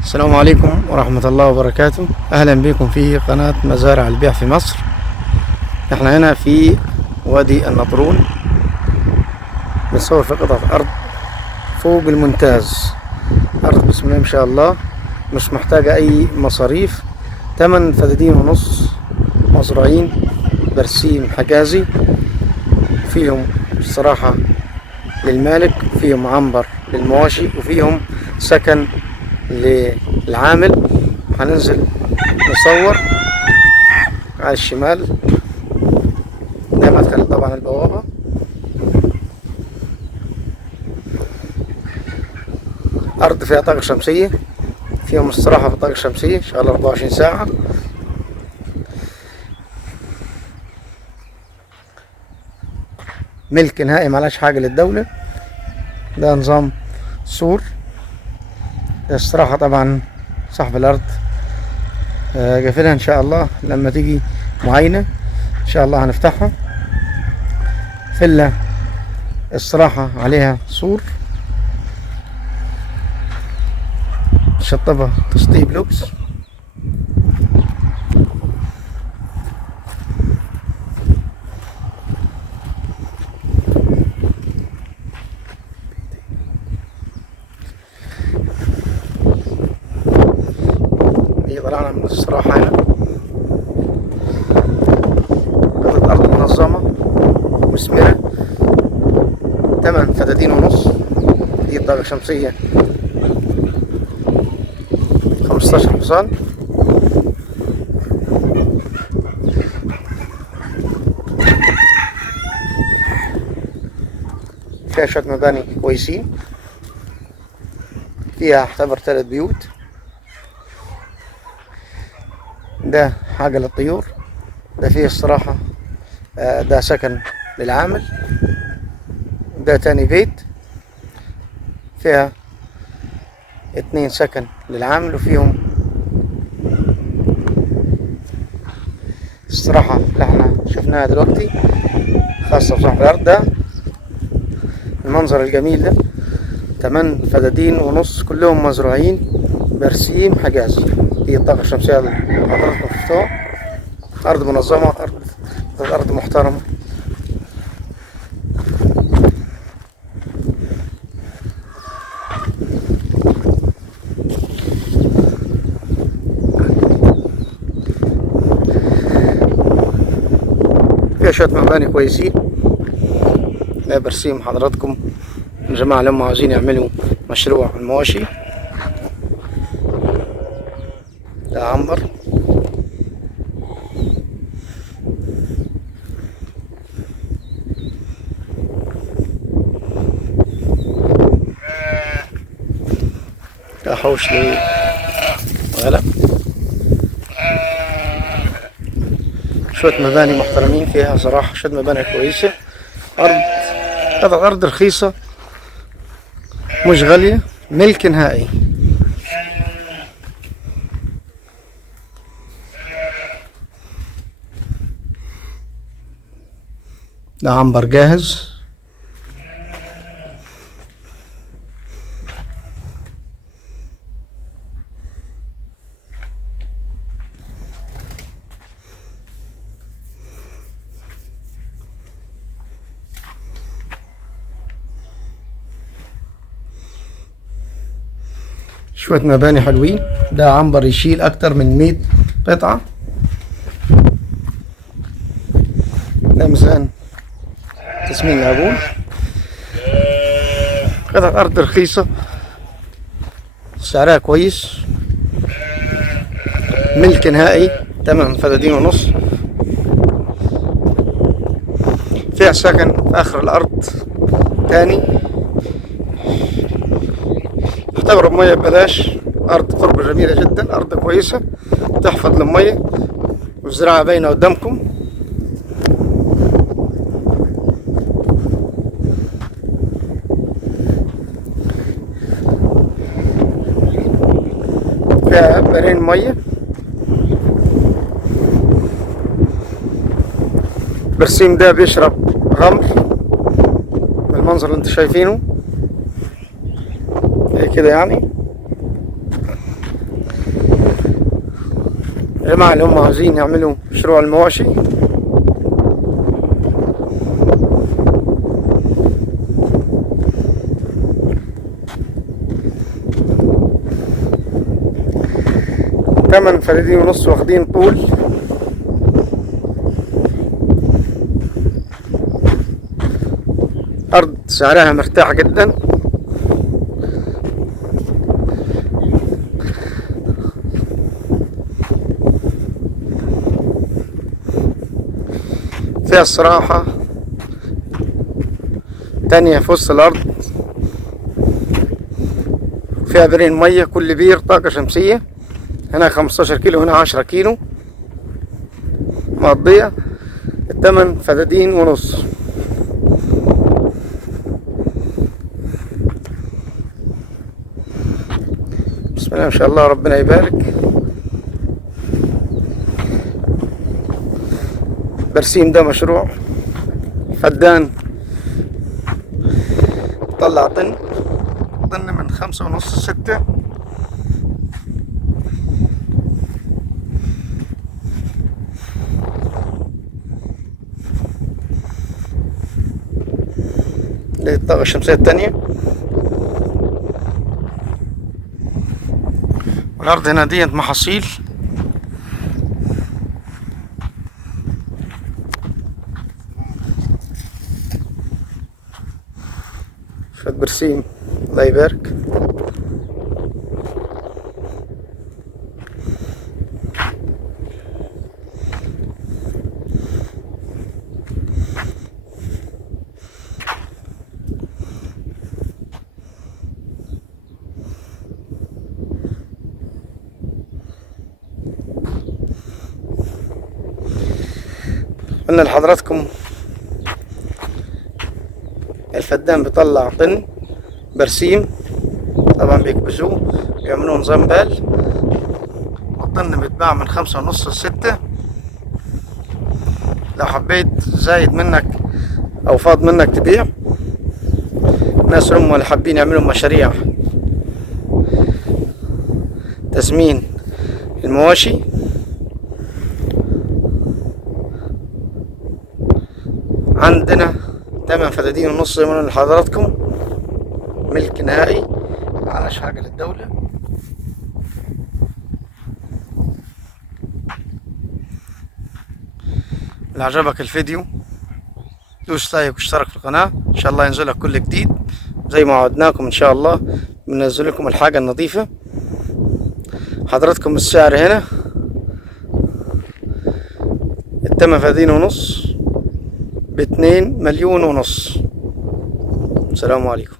السلام عليكم ورحمة الله وبركاته. أهلا بكم في قناة مزارع البيع في مصر. احنا هنا في وادي النطرون بنصور في قطعة أرض فوق الممتاز. أرض بسم الله ما شاء الله، مش محتاجة أي مصاريف. 8 فدادين ونص مزروعين برسيم حجازي، فيهم الصراحة للمالك، فيهم عنبر للمواشي، وفيهم سكن للعامل. هننزل نصور على الشمال، ده مدخل طبعا البوابة. أرض فيها طاقة شمسية، فيهم استراحة في الطاقة الشمسية شغالة 24 ساعة. ملك نهائي، معلاش حاجة للدولة. ده نظام سور. استراحة طبعا صاحب الأرض قافلها إن شاء الله، لما تيجي معاينة إن شاء الله هنفتحها. فيلا استراحة عليها سور، شطبة تسطيب لوكس. طلعنا من الاستراحة هنا، قطعة أرض منظمة مثمرة، 8 فدادين ونص. دي طاقة شمسية 15 حصان. فيها شوية مباني كويسين، فيها اعتبر 3 بيوت. ده حاجة للطيور، ده فيه استراحة، ده سكن للعامل. ده تاني بيت فيها 2 سكن للعامل، وفيهم استراحة اللي احنا شفناها دلوقتي خاصة بصاحب الأرض. ده المنظر الجميل ده، 8 فدادين ونص كلهم مزروعين برسيم حجازي. دي الطاقة الشمسية اللي حضراتكم شفتوها. أرض منظمة، أرض محترمة. فيها شوية مباني كويسين. ده برسيم حضراتكم الجماعة لما عاوزين يعملوا مشروع المواشي. ده عنبر. ده حوش للغنم. شوية مباني محترمين فيها صراحة، شوية مباني كويسة. أرض رخيصة مش غالية، ملك نهائي. ده عنبر جاهز. شوية مباني حلوين. ده عنبر يشيل أكتر من 100 قطعة. ده ميزان تسمين العجول. قطعة أرض رخيصة، سعرها كويس، ملك نهائي، 8 فدادين ونص. فيها سكن في آخر الأرض تاني، اعتبر بمية ببلاش. أرض تربة جميلة جدا، أرض كويسة تحفظ للمية، والزراعة باينة قدامكم. فيها برين مية. برسيم ده بيشرب غمر بالمنظر اللي انتوا شايفينه كده يعني. الجماعة اللي هم عاوزين يعملوا مشروع المواشي تمن فدادين ونص واخدين طول. أرض سعرها مرتاح جدا. فيها الصراحة تانية في وسط الأرض، فيها بيرين مية، كل بير طاقة شمسية. هنا 15 كيلو، هنا 10 كيلو مقضية. التمن فدادين ونص. بسم الله ما شاء الله، ربنا يبارك. برسيم ده مشروع فدان طلع طن من 5.5 6. للطاقة الشمسية التانية. والأرض هنا ديت محاصيل. شوية برسيم، الله يبارك. قلنا لحضراتكم الفدان بيطلع طن برسيم، طبعا بيكبسوه بيعملوه نظام بال. والطن بيتباع من 5.5 ل6. لو حبيت زايد منك او فاض منك تبيع. ناس هم اللي حابين يعملوا مشاريع تسمين المواشي، عندنا 8 فدادين ونص زي ما قلنا لحضراتكم، ملك نهائي على حاجة للدولة. اللي عجبك الفيديو دوس لايك واشترك في القناة، ان شاء الله ينزلك كل جديد زي ما وعدناكم. ان شاء الله بننزل لكم الحاجة النظيفة. حضراتكم السعر هنا 8 فدادين ونص ب2.5 مليون. السلام عليكم.